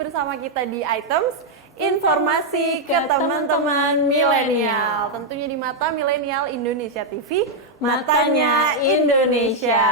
bersama kita di Items Informasi ke teman-teman milenial. Tentunya di Mata Milenial Indonesia TV, matanya Indonesia.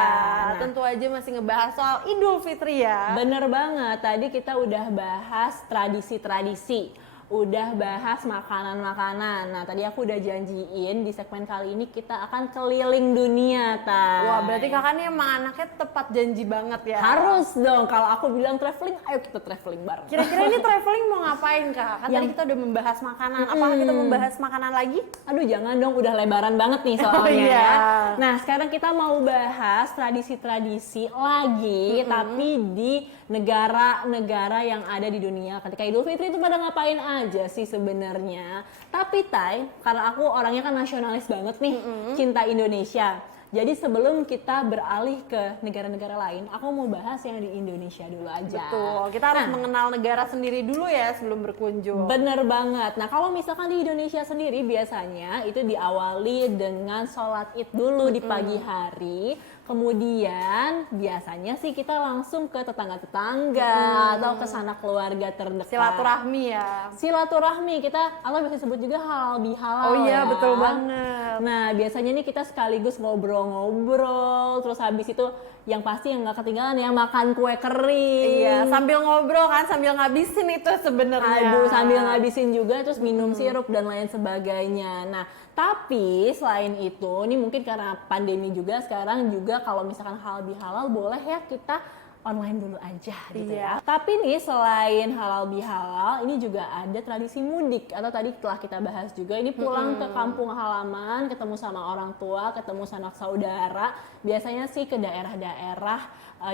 Tentu aja masih ngebahas soal Idul Fitri ya. Bener banget, tadi kita udah bahas tradisi-tradisi, udah bahas makanan-makanan. Nah, tadi aku udah janjiin di segmen kali ini kita akan keliling dunia, Tay. Wah, berarti kakak nih emang anaknya tepat janji banget ya. Harus dong, kalau aku bilang traveling, ayo kita traveling bareng. Kira-kira ini traveling mau ngapain, Kak? Kan tadi kita udah membahas makanan. Apakah kita membahas makanan lagi? Aduh, jangan dong, udah lebaran banget nih soalnya. Oh, iya. Nah, sekarang kita mau bahas tradisi-tradisi lagi, tapi di negara-negara yang ada di dunia. Ketika Idul Fitri itu pada ngapain aja sih sebenarnya? Tapi Tay, karena aku orangnya kan nasionalis banget nih, cinta Indonesia. Jadi sebelum kita beralih ke negara-negara lain, aku mau bahas yang di Indonesia dulu aja. Betul, kita harus mengenal negara sendiri dulu ya sebelum berkunjung. Bener banget. Nah, kalau misalkan di Indonesia sendiri biasanya itu diawali dengan sholat Id dulu di pagi hari. Kemudian biasanya sih kita langsung ke tetangga-tetangga atau ke sanak keluarga terdekat. Silaturahmi ya. Silaturahmi kita atau biasa disebut juga halal bihalal. Oh iya, ya. betul banget. Nah, biasanya nih kita sekaligus ngobrol-ngobrol, terus habis itu yang pasti yang nggak ketinggalan ya makan kue kering. Iya, sambil ngobrol kan, sambil ngabisin itu sebenarnya. Aduh, sambil ngabisin juga terus minum sirup dan lain sebagainya. Nah, tapi selain itu, ini mungkin karena pandemi juga sekarang juga kalau misalkan halal bihalal boleh ya kita online dulu aja gitu ya. Tapi nih selain halal bihalal, ini juga ada tradisi mudik atau tadi telah kita bahas juga ini pulang ke kampung halaman, ketemu sama orang tua, ketemu sanak saudara. Biasanya sih ke daerah-daerah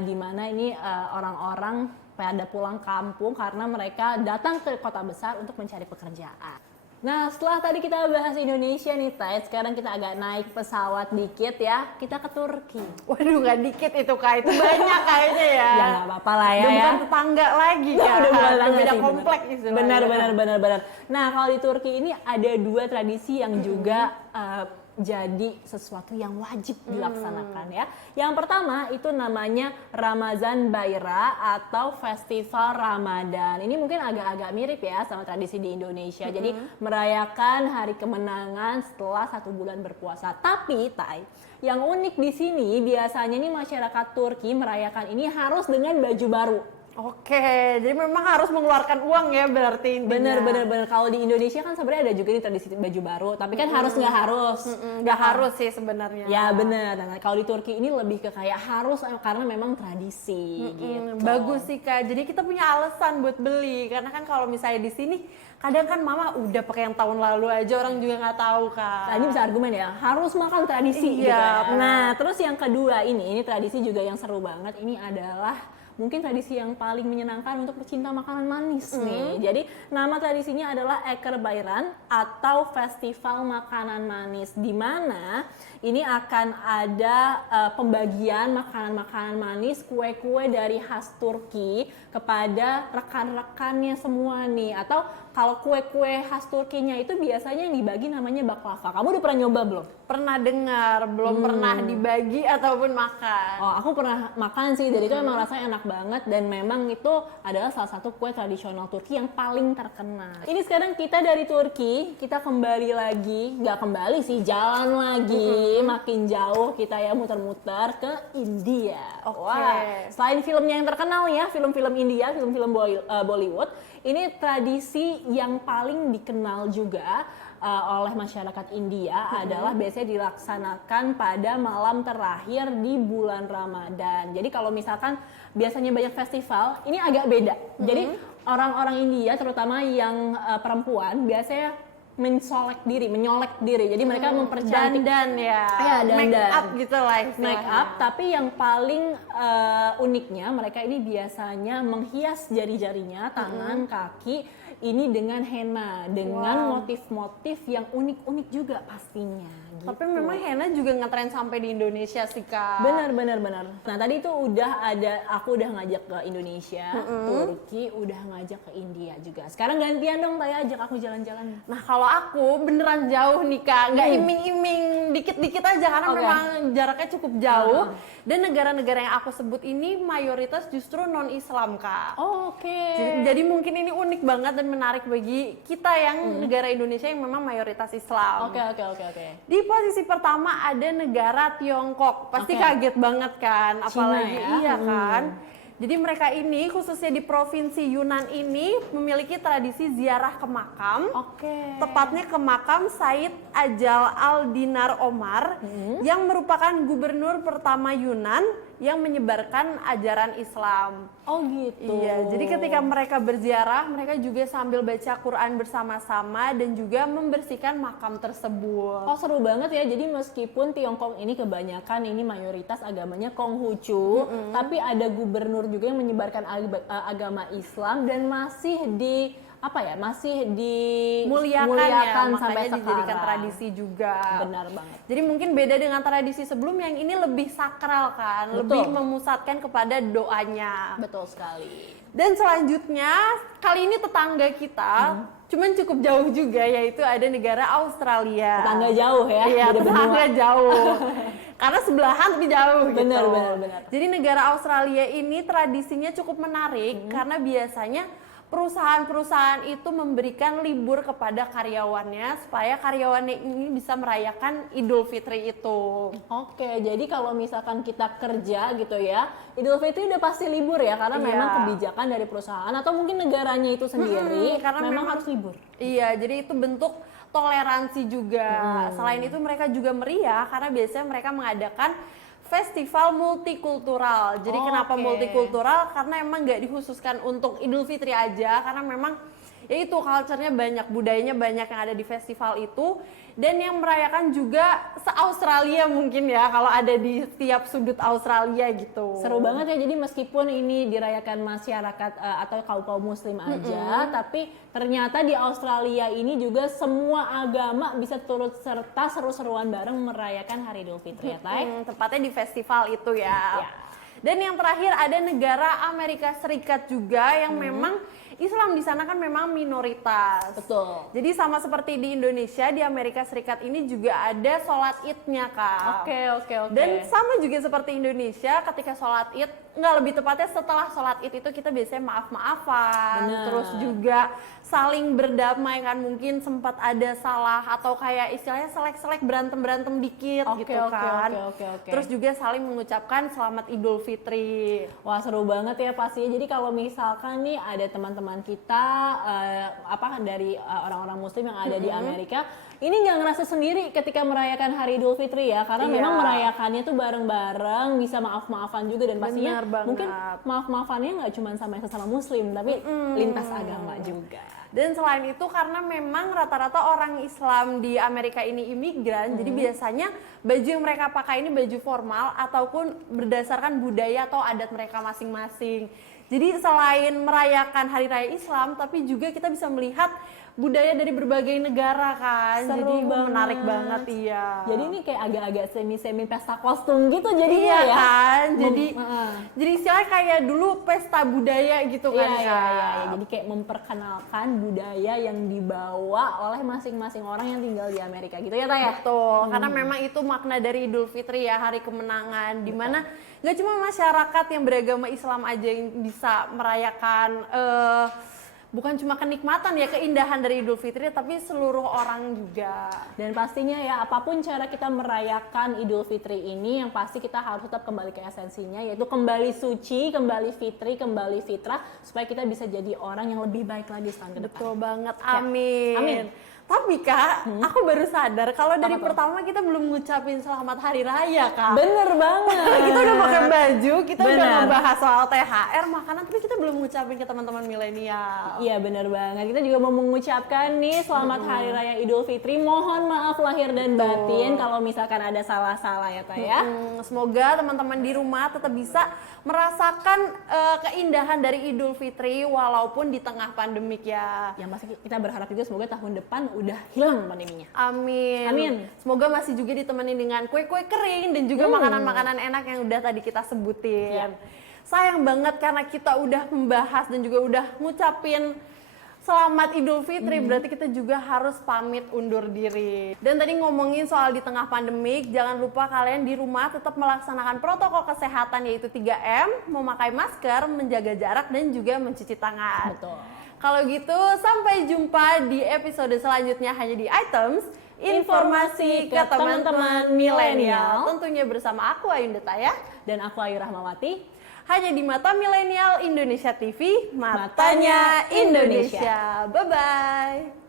di mana ini orang-orang pada pulang kampung karena mereka datang ke kota besar untuk mencari pekerjaan. Nah, setelah tadi kita bahas Indonesia nih, Tay, sekarang kita agak naik pesawat dikit ya, kita ke Turki. Waduh, nggak dikit itu Kak, itu banyak kayaknya ya. Ya nggak apa-apa lah ya. Udah bukan tetangga lagi ya. Udah bukan tetangga beda sih, komplek istilahnya. Benar. Nah, kalau di Turki ini ada dua tradisi yang juga jadi sesuatu yang wajib dilaksanakan ya. Yang pertama itu namanya Ramazan Bayra atau Festival Ramadan. Ini mungkin agak-agak mirip ya sama tradisi di Indonesia. Jadi merayakan hari kemenangan setelah 1 bulan berpuasa. Tapi Tay, yang unik di sini biasanya nih masyarakat Turki merayakan ini harus dengan baju baru. Oke, jadi memang harus mengeluarkan uang ya berarti intinya. Bener. Kalau di Indonesia kan sebenarnya ada juga nih tradisi baju baru, tapi kan harus nggak harus. Nggak harus sih sebenarnya. Ya bener. Nah, kalau di Turki ini lebih ke kayak harus karena memang tradisi gitu. Bagus sih Kak. Jadi kita punya alasan buat beli karena kan kalau misalnya di sini kadang kan mama udah pakai yang tahun lalu aja orang juga nggak tahu Kak. Nah, ini bisa argumen ya, harus makan tradisi gitu ya. Nah, terus yang kedua ini tradisi juga yang seru banget. Ini adalah mungkin tradisi yang paling menyenangkan untuk pecinta makanan manis nih. Jadi nama tradisinya adalah Eker Bayram atau Festival Makanan Manis, di mana ini akan ada pembagian makanan-makanan manis, kue-kue dari khas Turki kepada rekan-rekannya semua nih. Atau kalau kue-kue khas Turkinya itu biasanya yang dibagi namanya baklava. Kamu udah pernah nyoba belum? Pernah dengar, belum pernah dibagi ataupun makan. Oh, aku pernah makan sih, jadi itu memang rasanya enak banget dan memang itu adalah salah satu kue tradisional Turki yang paling terkenal. Ini sekarang kita dari Turki, kita kembali lagi, nggak kembali sih, jalan lagi, makin jauh kita ya muter-muter ke India. Wah, selain filmnya yang terkenal ya, film-film India, film-film Bollywood, ini tradisi yang paling dikenal juga oleh masyarakat India adalah biasanya dilaksanakan pada malam terakhir di bulan Ramadan. Jadi kalau misalkan biasanya banyak festival, ini agak beda. Jadi orang-orang India terutama yang perempuan biasanya menyolek diri. Jadi mereka mempercantik dandan ya. Dandan. Make up gitu lah istilahnya. Make up, tapi yang paling uniknya mereka ini biasanya menghias jari-jarinya, tangan, kaki ini dengan henna, dengan motif-motif yang unik-unik juga pastinya. Gitu. Tapi memang henna juga ngetren sampai di Indonesia sih Kak. Benar. Nah tadi itu aku udah ngajak ke Indonesia, Turki, udah ngajak ke India juga. Sekarang gantian dong, Taya ajak aku jalan-jalan. Nah kalau aku beneran jauh nih Kak, nggak iming-iming dikit-dikit aja karena memang jaraknya cukup jauh. Dan negara-negara yang aku sebut ini mayoritas justru non-Islam, Kak. Jadi mungkin ini unik banget dan menarik bagi kita yang negara Indonesia yang memang mayoritas Islam. Oke. Di posisi pertama ada negara Tiongkok. Pasti kaget banget kan, apalagi Cina, ya? iya kan. Jadi mereka ini khususnya di provinsi Yunnan ini memiliki tradisi ziarah ke makam. Tepatnya ke makam Said Ajal Al-Dinar Omar yang merupakan gubernur pertama Yunan yang menyebarkan ajaran Islam. Iya, jadi ketika mereka berziarah, mereka juga sambil baca Quran bersama-sama dan juga membersihkan makam tersebut. Seru banget ya. Jadi meskipun Tiongkok ini kebanyakan ini mayoritas agamanya Konghucu, tapi ada gubernur juga yang menyebarkan agama Islam dan masih dimuliakan sampai makanya dijadikan tradisi juga. Benar banget. Jadi mungkin beda dengan tradisi sebelumnya yang ini lebih sakral kan, lebih memusatkan kepada doanya. Betul sekali. Dan selanjutnya kali ini tetangga kita, cuman cukup jauh juga, yaitu ada negara Australia. Tetangga jauh ya? Iya, tetangga jauh. Karena sebelahan tapi jauh gitu. Benar. Jadi negara Australia ini tradisinya cukup menarik karena biasanya perusahaan-perusahaan itu memberikan libur kepada karyawannya supaya karyawannya ini bisa merayakan Idul Fitri itu. Jadi kalau misalkan kita kerja gitu ya, Idul Fitri udah pasti libur ya, karena memang kebijakan dari perusahaan atau mungkin negaranya itu sendiri karena memang harus libur. Iya, jadi itu bentuk toleransi juga. Selain itu mereka juga meriah karena biasanya mereka mengadakan festival multikultural. Jadi kenapa multikultural? Karena emang nggak dikhususkan untuk Idul Fitri aja, karena memang ya itu culture-nya banyak, budayanya banyak yang ada di festival itu. Dan yang merayakan juga se-Australia mungkin ya, kalau ada di setiap sudut Australia gitu. Seru banget ya, jadi meskipun ini dirayakan masyarakat atau kaum muslim aja, tapi ternyata di Australia ini juga semua agama bisa turut serta seru-seruan bareng merayakan Hari Idul Fitri ya, Tay? Tepatnya di festival itu ya. Dan yang terakhir ada negara Amerika Serikat juga yang memang Islam di sana kan memang minoritas. Betul. Jadi sama seperti di Indonesia, di Amerika Serikat ini juga ada sholat Id-nya, Kak. Oke. Dan sama juga seperti Indonesia, ketika sholat Id, nggak, lebih tepatnya setelah sholat Id itu kita biasanya maaf-maafan. Terus juga saling berdamai kan, mungkin sempat ada salah atau kayak istilahnya selek-selek berantem-berantem dikit gitu kan. Terus juga saling mengucapkan selamat Idul Fitri. Wah, seru banget ya pastinya. Jadi kalau misalkan nih ada teman-teman kita dari orang-orang muslim yang ada di Amerika, ini nggak ngerasa sendiri ketika merayakan Hari Idul Fitri ya, karena memang merayakannya tuh bareng-bareng, bisa maaf-maafan juga, dan pastinya mungkin maaf-maafannya nggak cuma sama sesama muslim, tapi lintas agama juga. Dan selain itu karena memang rata-rata orang Islam di Amerika ini imigran, jadi biasanya baju yang mereka pakai ini baju formal ataupun berdasarkan budaya atau adat mereka masing-masing. Jadi selain merayakan Hari Raya Islam, tapi juga kita bisa melihat budaya dari berbagai negara kan. Jadi menarik banget, iya. Jadi ini kayak agak-agak semi-semi pesta kostum gitu jadinya ya. Kan. Jadi istilahnya kayak dulu pesta budaya gitu kan. Iya. Jadi kayak memperkenalkan budaya yang dibawa oleh masing-masing orang yang tinggal di Amerika gitu ya, Taya? Betul. Karena memang itu makna dari Idul Fitri ya, hari kemenangan, di mana nggak cuma masyarakat yang beragama Islam aja yang bisa merayakan bukan cuma kenikmatan ya, keindahan dari Idul Fitri, tapi seluruh orang juga. Dan pastinya ya, apapun cara kita merayakan Idul Fitri ini, yang pasti kita harus tetap kembali ke esensinya, yaitu kembali suci, kembali fitri, kembali fitrah, supaya kita bisa jadi orang yang lebih baik lagi setahun ke depan. Betul banget, amin. Amin. Tapi Kak, aku baru sadar kalau dari pertama kita belum ngucapin selamat hari raya, Kak. Bener banget. Kita udah pakai baju, kita udah ngebahas soal THR, makanan, tapi kita belum ngucapin ke teman-teman milenial. Iya, bener banget. Kita juga mau mengucapkan nih selamat Hari Raya Idul Fitri. Mohon maaf lahir dan batin kalau misalkan ada salah-salah ya, Teh ya. Semoga teman-teman di rumah tetap bisa merasakan keindahan dari Idul Fitri walaupun di tengah pandemik ya. Yang pasti kita berharap juga semoga tahun depan udah hilang pandeminya. Amin. Semoga masih juga ditemani dengan kue-kue kering dan juga makanan-makanan enak yang udah tadi kita sebutin. Sayang banget karena kita udah membahas dan juga udah ngucapin Selamat Idul Fitri, berarti kita juga harus pamit undur diri. Dan tadi ngomongin soal di tengah pandemik, jangan lupa kalian di rumah tetap melaksanakan protokol kesehatan yaitu 3M, memakai masker, menjaga jarak, dan juga mencuci tangan. Betul. Kalau gitu, sampai jumpa di episode selanjutnya hanya di Items, informasi ke teman-teman milenial. Tentunya bersama aku Ayunda Taya. Dan aku Ayu Rahmawati. Hanya di Mata Milenial Indonesia TV, matanya Indonesia. Bye-bye.